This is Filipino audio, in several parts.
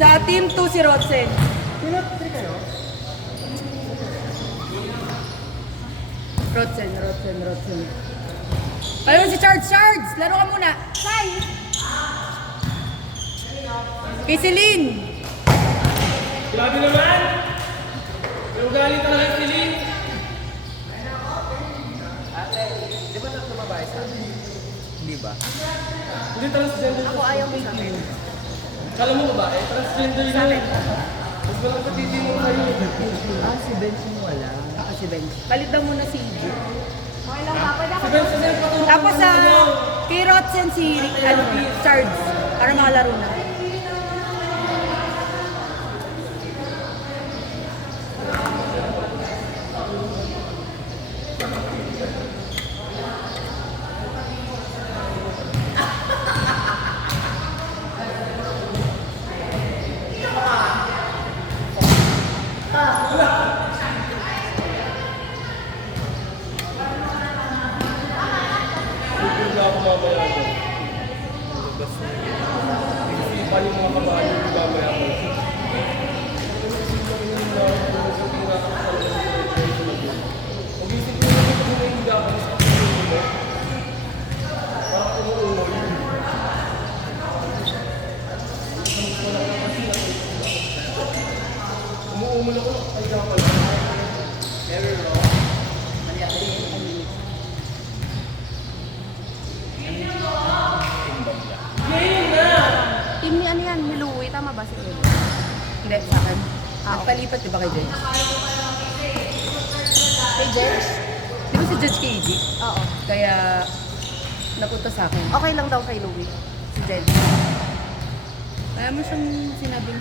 Sa team 2 si Rodsen. Sino? 3 kayo? Rodsen. Ayun si Charles. Laro ka muna. Sai! Kay Celine. Grabe naman! May ugali talaga si Celine. Ate, di ba na tumabay sa akin? Hindi ba? Hindi transgender. Ako ayaw mo sa akin. Kala mo ba eh? Transgender yun. Mas walang katiti mo kayo. Si Bench mo wala. Si Ben. Palit daw muna si EJ. Okay lang pa, pwede ako. Si Ben, si Ben, patulog. Tapos kay Rodsen si Charles. Para makalaro na. Hindi ako mamaya ko. Isipan yung mga kabahan yung mamaya ko. Mag-isip ko naman kung hindi ako sa pagkakas mo. Parang umuungol. Umuungol ako. Ay, dapat. Very wrong. Team ni ano yan, ni Louie, tama ba si Louie? Hindi, sa akin. Nagpalipat di ba kay Judge? Kay Jess? Di ba si Judge kay EJ? Oo. Kaya napunta sa akin. Okay lang daw kay Louie. Si Jess. Kaya mo siyang sinabing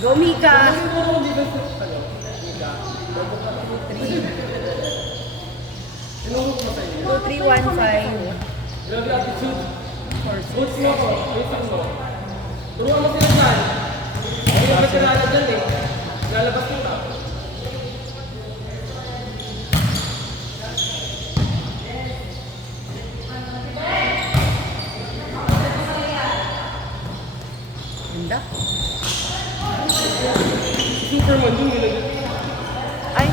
Go Mika! 2315. Grabe attitude. Coach mo ako. Ayusin mo. Turuan mo sila dyan. Hindi ka kilala dyan eh. Lalabas kita. Ganda. Superman dun nilagay. Ay,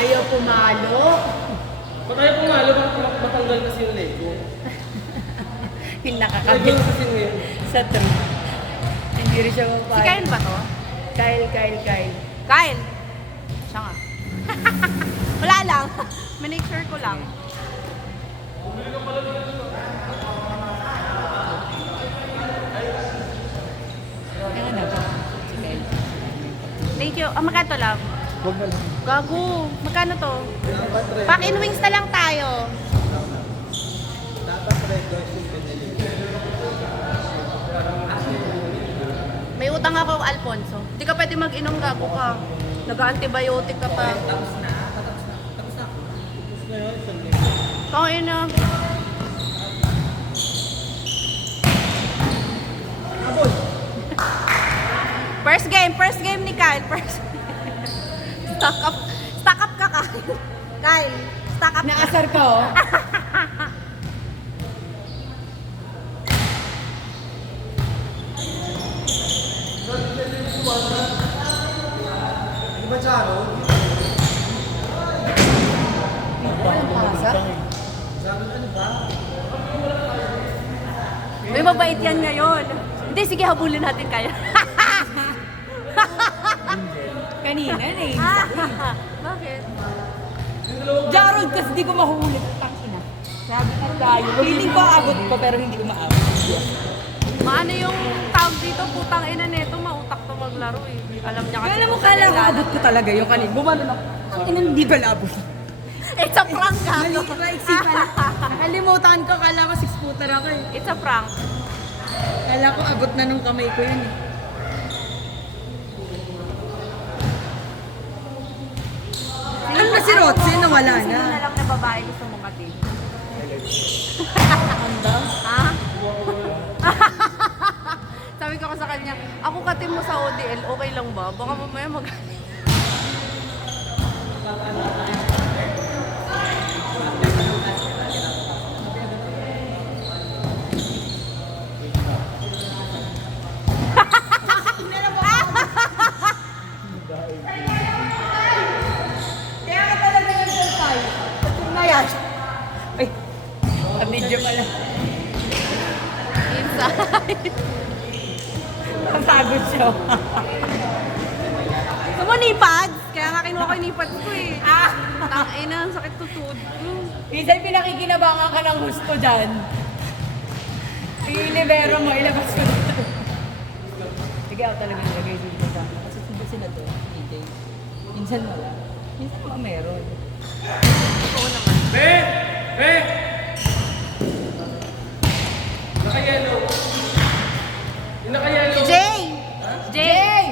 Ayaw pumalo. Ba't ayaw pumalo? Bakit matanggal kasi yung Lego? Yung Lego nakakabit kasi ngayon. sa tree. Hindi rin siya si mapalo. Kyle ba to? Kyle. Kyle! Siya nga. Wala lang. Make sure ko lang. Kaya na ba? Si Kyle. Thank you. Ah, magkano lang? Huwag na lang. Gago. Magkano to? Pack in wings na lang tayo. Dapat red doors yung pinili. May utang ako, Alfonso. Hindi ka pwede mag-inom, gago ka. Nag-antibiotic ka pa. Tapos na yun, isang linggo. Kung ina. First game ni Kyle. Stock up ka, Kyle. Kyle, stock up ka. Naasar ka oh. Di ba Charo? Pasa? Sabi ano ba? May mabait yan ngayon. Hindi, sige, habulin natin kaya. Kanina na eh. Bakit? Jarod kasi di ko mahuli. Tangina. Sabi na tayo. Feeling ko abot ko pero hindi ko maabot. Maano yung tawag dito, putang ina neto, mautak to maglaro eh. Alam niya kasi. Kala mo kala ko abot ko talaga yung kanina. Bumalo na. Ang ina hindi ba abot? It's a prank, Mali gago. ba isipan? Nakalimutan ko. Kala ko 6-footer ako eh. It's a prank. Kala ko abot na nung kamay ko yun eh. Ano na si Rotse? Nawala Sino na. na lang na babae gusto mong katin? Anda? Ha? Sabi Sabi ko sa kanya, ako katim mo sa ODL, okay lang ba? Baka mamaya Kaya ka talaga nandun tayo. Patung na yan. Ay, video pala. inside. Napagod siya. Gusto mo nipads? Kaya nga kinuha ko yung nipads ko eh. Tangina, ang sakit tutod ko. Minsan pinakikinabangan ka ng gusto dyan. Ilibero mo, ilabas ko dito. Sige, ako talaga nilagay dito sa akin. Kasi sila to, DJ. Minsan wala. Minsan naman meron. Oo naman. Be! Be! Naka-yellow. Yung naka-yellow. Jay! Jay!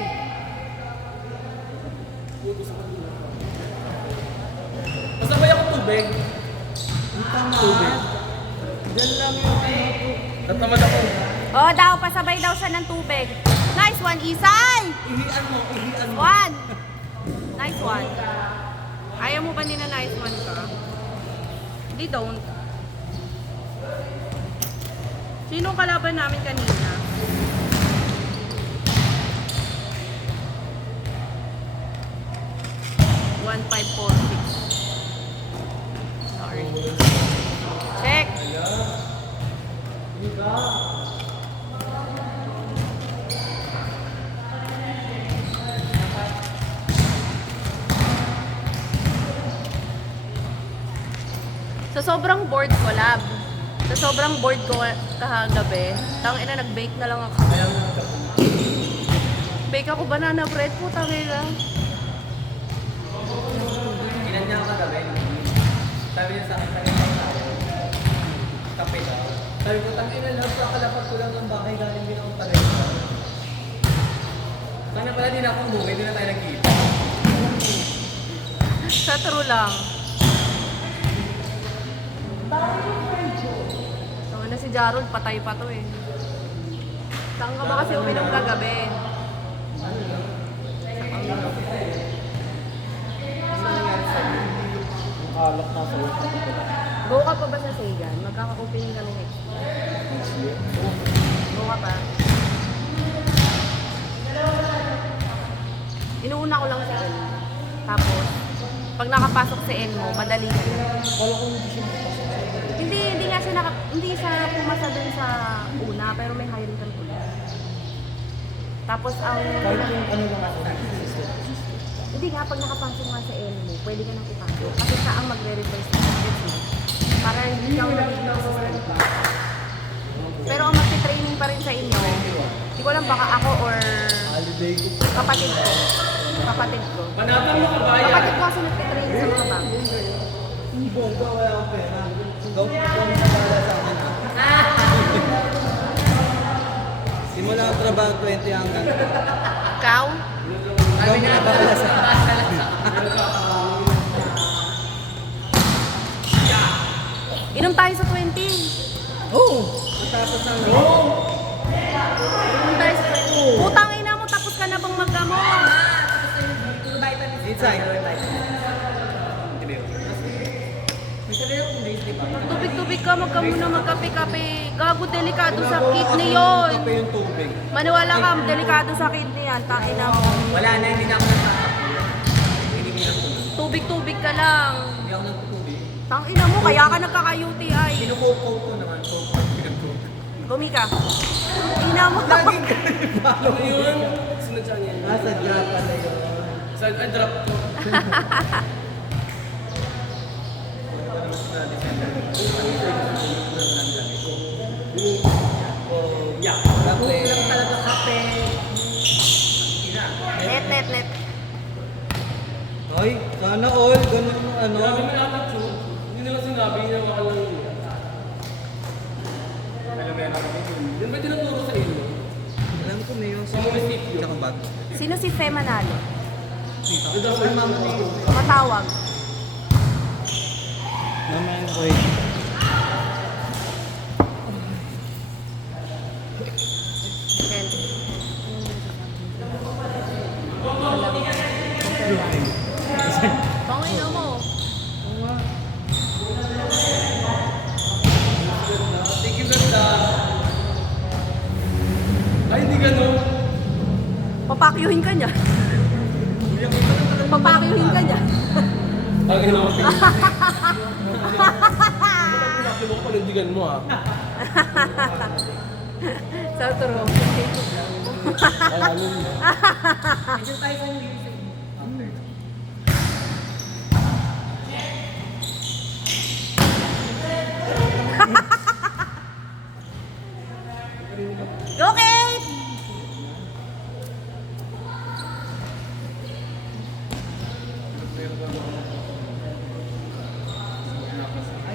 Masabay ako tubig. Tubig. Diyan lang yung ano po. Tatamad ako. Oh, daw, pasabay daw siya ng tubig. Nice one, Isay! Ihian mo. One! Nice one. Ayaw mo ba nila nice one ka? Hindi, don't. Sino kalaban namin kanina? One, 5, 4, 6. Sorry. Check! Sa sobrang bored ko, lab. Sa sobrang bored ko kahagabi, tangina nag-bake na lang ako. Bake ako banana bread po, tangina. Ilan niya ako kagabi. Sabi niya sa akin, kanina tayo. Kape daw. Sabi ko, tangina lang, kakalapat ko lang ng bahay galing din akong pareho. Kanya pala din ako umuwi, din na tayo nag-iipon. Sa true lang. Tama na si Jarol, patay pa to eh. Saan ka ba kasi uminom kagabi? Alak na sa ulo. Go ka pa ba sa Seigan? Magkaka-opening kami next year. Go ka pa? Inuuna ko lang si El. Tapos, pag nakapasok si El mo, madali ka na. Hindi nga siya hindi siya pumasa dun sa una, pero may hiring kan ulit. Tapos ang Kahit yung ano lang ako. hindi nga pag nakapasok nga sa El mo, pwede ka nang ipasok. Kasi siya ang magre-replace ng subject mo. Para hindi ka magiging assistant mo. Pero ang magti-training pa rin sa inyo, hindi ko alam baka ako or Holiday ko. kapatid ko. Kapatid ko. Manapang mo kabayan. Kapatid ko kasi nagtitrain sa mga bank. Hindi bongga, wala akong pera. Ikaw na pala sa akin. Simula ang trabaho 20 hanggang. Ikaw? Ikaw na pala sa akin. Inom tayo sa 20. Oo! Matapos ang Inom tayo sa 20. Putang ina mo, tapos ka na bang maggamot? Inside. Tubig-tubig ka, magka muna magkape-kape. Gago, delikado sa kidney yun. Kape yung tubig. Maniwala ka, delikado sa kidney yan. Tangina mo. Wala na, hindi na ako nagtatapos. Hindi na ako. Tubig-tubig ka lang. Hindi ako nagtutubig. Tangina mo, kaya ka nagkaka-UTI. Kinukupo ko naman. Gumi ka. Ina mo. Ano yun? Sinadya niya. Sadya pala yun. Saan? Ay, drop to. Yeah. Kape. Lang talaga kape. Let. Ay, sana all. Ganun yung ano. Grabe may attitude. Hindi nila sinabi niya makalang yun. Yan ba tinuturo sa inyo? Alam ko na yun. Sa munisipyo? Tsaka ba't? Sino si Fe Manalo? Ito sa mama niyo. Matawag. Naman ko eh. Then, Pangina mo. Thank you, ganda. Ay, hindi ganun. Papakyuhin ka niya. Papakyuhin ka niya. Ang ginawa ko. Pinakilo ko panindigan mo ah. Sa turo. Ay, ano yun? Medyo tayo sa music. Go, Kate!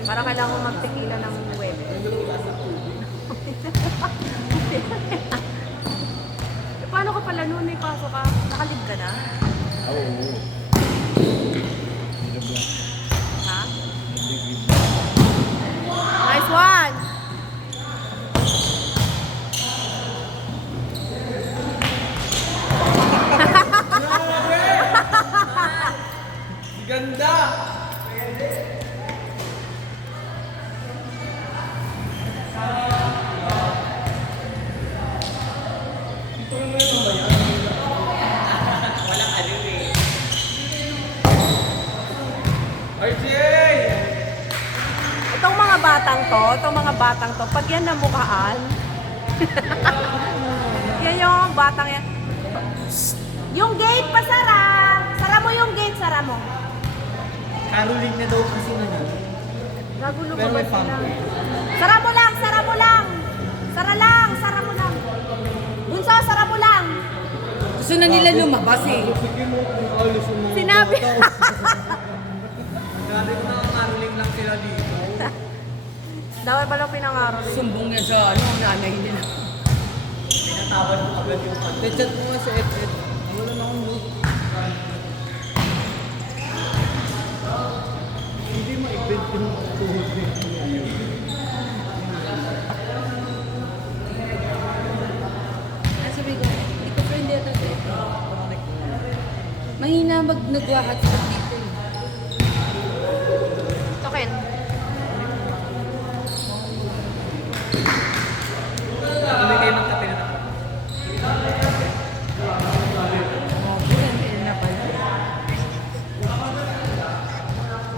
Parang kailangan ko magtequila ng web. Paano ka pala noon? May pasok ka? Nakalib ka na? Oo. Ha? Nice one! Ganda! RJ! Itong mga batang to, pag yan namukhaan, yan yung batang yan. Yung gate pa, Sara! Sara mo yung gate, Sara mo. Caroling na daw kasi na yun. Nagulo Pero ba may sila? pump. Sara mo lang, Sara mo lang! Sara lang, Sara mo lang. Bunso, Sara mo lang! Gusto na nila lumabas eh. Sige mo kung alis mo. Sinabi. Grabe ko na caroling lang sila dito. Dawal pala pinangaro. Sumbong niya sa ano, nanay nila. Pinatawad mo agad yung ano. Chat mo nga sa Ed. Wala na akong look. Hindi ma-event yung tuhod niya. Sabi ko, hindi ko friend yata ito. Mahina nagwahat sa dito eh. Token. Tuloy kayo magkape na naman.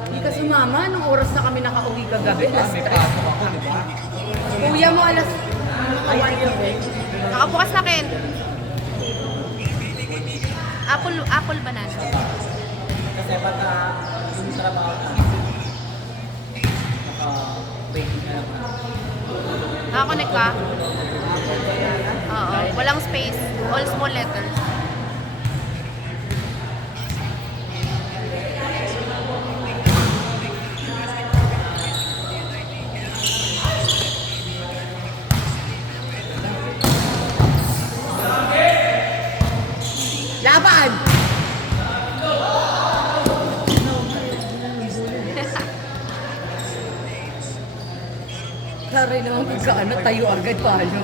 Hindi ka sumama nung oras na kami nakauwi kagabi. Alas May 3. pasok ako, di ba? Kuya mo alas... Nakabukas na, Ken. Apple banana. Kasi bata yung trabaho na. Naka-waiting na naman. Nakakonect ka? Oo. Walang space. All small letters. Laban! Sorry naman pagkaano, tayo agad paano?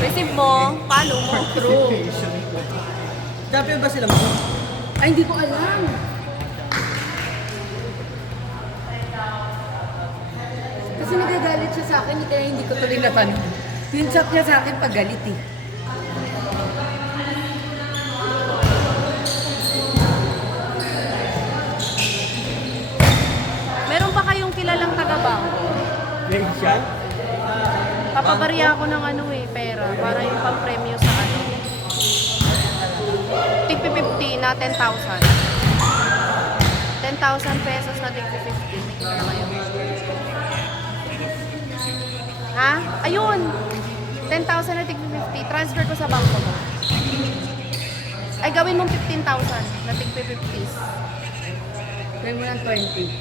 Receive mo. Paano mo? True. Champion ba sila mo? Ay, hindi ko alam. Kasi nagagalit siya sa akin, kaya hindi ko tuloy natanong. Yung chat niya sa akin pag galit eh. Meron pa kayong kilalang taga-bangko? Yan siya? Papabarya ako ng ano eh, pera. Para yung pang-premyo sa ano. Tig 50 na 10,000. 10,000 pesos na tig 50. Wala kayo. Ha? Ayun! 10,000 na tig 50. Transfer ko sa bangko mo. Ay, gawin mong 15,000 na tig 50s. Gawin mo ng 20.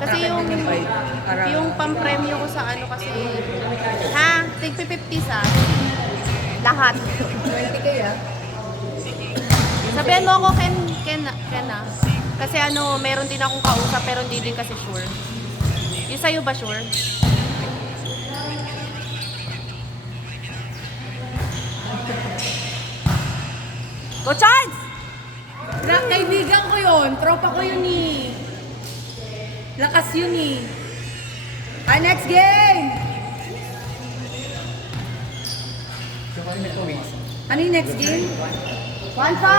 Kasi yung pampremyo ko sa ano kasi, ha? Tig 50 sa lahat. 20 kaya? Sabihan mo ako, Ken ah. Kasi ano, meron din akong kausap pero hindi din kasi sure. Yung sa'yo ba sure? Go Charles! Kaibigan ko yun. Tropa ko yun eh. Lakas yun eh. Next game! Ano yung next game? 1-5!